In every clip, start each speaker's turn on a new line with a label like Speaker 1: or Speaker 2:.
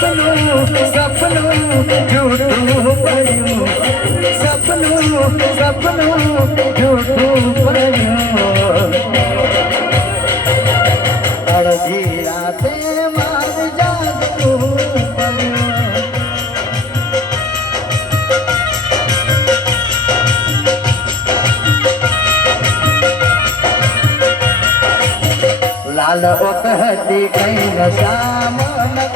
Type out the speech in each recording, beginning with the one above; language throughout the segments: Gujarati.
Speaker 1: સપનું સપનું
Speaker 2: જૂઠું પડ્યું. સપનું સપનું જૂઠું પડ્યું. અડધી રાતે માર જાગવું લાલ હતી કઈ નશામનતા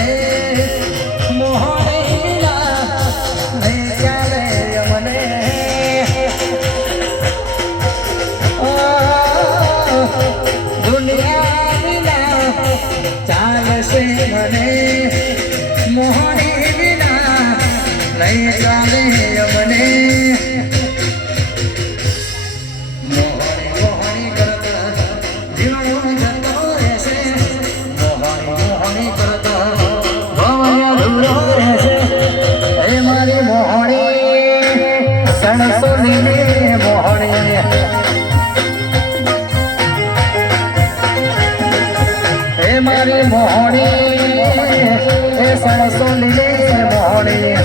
Speaker 2: ચાલશે મને મોહની વિના નહીં ચાલે મને મોહણી સણસોની સોલીને મોણે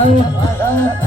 Speaker 2: Oh,